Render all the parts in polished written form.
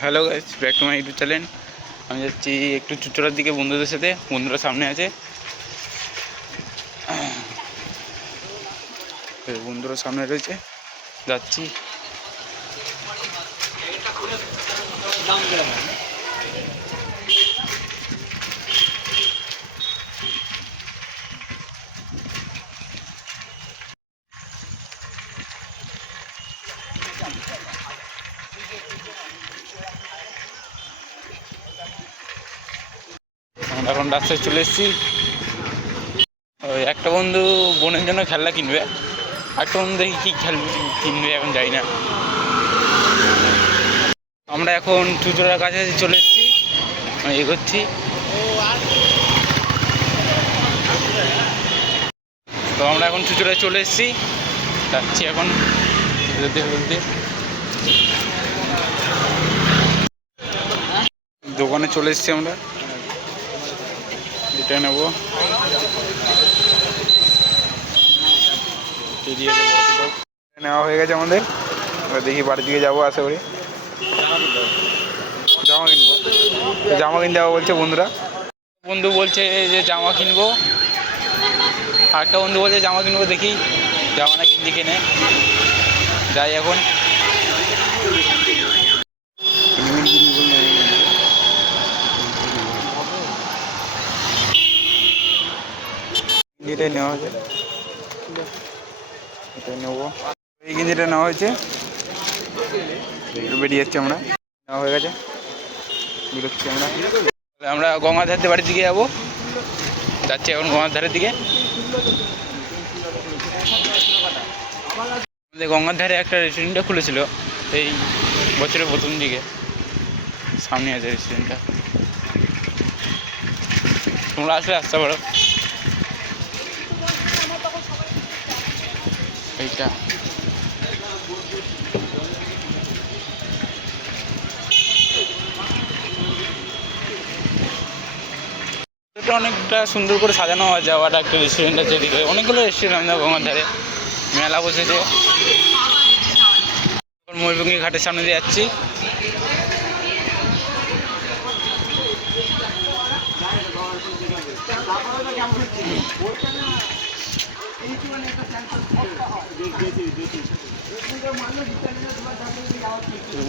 Hello guys, back to my YouTube channel. আমি যাচ্ছি একটু চুচড়ার দিকে বন্ধুদের সাথে। বন্ধুরা সামনে আছে, বন্ধুরা সামনে রয়েছে, যাচ্ছি। আমরা এখন রাস্তায় চলে এসেছি। ওই একটা বন্ধু বোনের জন্য খেলনা কিনবে, একটা বন্ধু দেখি কী কিনবে এখন যাই না। আমরা এখন চুচড়ার কাছাকাছি চলে এসেছি, এগোচ্ছি। তো আমরা এখন চুচড়ায় চলে এসেছি, যাচ্ছি এখন দোকানে চলে এসেছি। আমরা এটা নেবো, নেওয়া হয়ে গেছে আমাদের। এবার দেখি বাড়ির দিকে যাবো, আশা করি জামা কিনবো। জামা কিনতে যাবো বলছে বন্ধুরা। বন্ধু বলছে যে জামা কিনবো, আরেকটা বন্ধু বলছে জামা কিনবো। দেখি জামা না কিনতে কিনে যাই এখন। গেঞ্জিটাই নেওয়া হয়েছে, এটাই নেবো। এই গেঞ্জিটা নেওয়া হয়েছে, বেরিয়ে যাচ্ছি আমরা। নেওয়া হয়ে গেছে, বেরোচ্ছি আমরা। আমরা গঙ্গার ধারের বাড়ির দিকে যাবো, যাচ্ছি এখন গঙ্গার ধারের দিকে। আমাদের গঙ্গার ধারে একটা রেস্টুরেন্টটা খুলেছিল এই বছরের প্রথম দিকে, সামনে আছে রেস্টুরেন্টটা। তোমরা আসলে আসতে পারো। এইটা অনেকটা সুন্দর করে সাজানো আছে। আবার একটা রেস্টুরেন্ট আছে এদিকে, অনেকগুলো রেস্টুরেন্ট আমাদের গঙ্গার ধারে। মেলা বসেছে। ময়ূরভঙ্গি ঘাটের সামনে দিয়ে যাচ্ছি।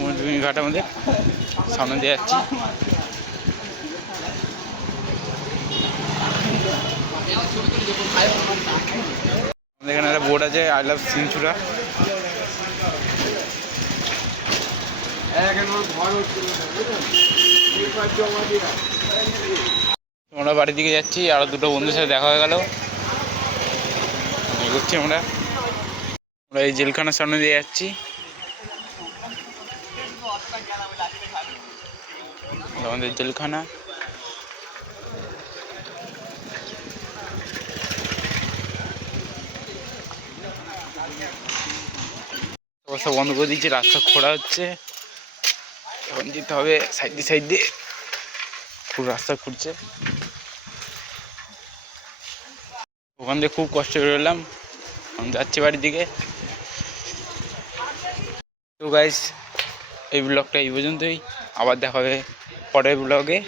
ময়ূরভঙ্গি ঘাট আমাদের সামনে দিয়ে যাচ্ছি। আমাদের এখানে একটা বোর্ড আছে, আই লাভ সিংচুড়া। আমরা বাড়ির দিকে যাচ্ছি, আরো দুটো বন্ধুর সাথে দেখা হয়ে গেল। এগোচ্ছি আমরা। এই জেলখানার সামনে দিয়ে যাচ্ছি। আমাদের জেলখানা। অবস্থা বন্ধ করে দিয়েছি, রাস্তা খোঁড়া হচ্ছে। এখন যেতে হবে সাইড দিয়ে, পুরো রাস্তা খুঁড়ছে। ওখান থেকে খুব কষ্ট করে এলাম, আমি যাচ্ছি বাড়ির দিকে। তো গাইস, এই ব্লগটা এই পর্যন্তই। আবার দেখা হবে পরের ব্লগে।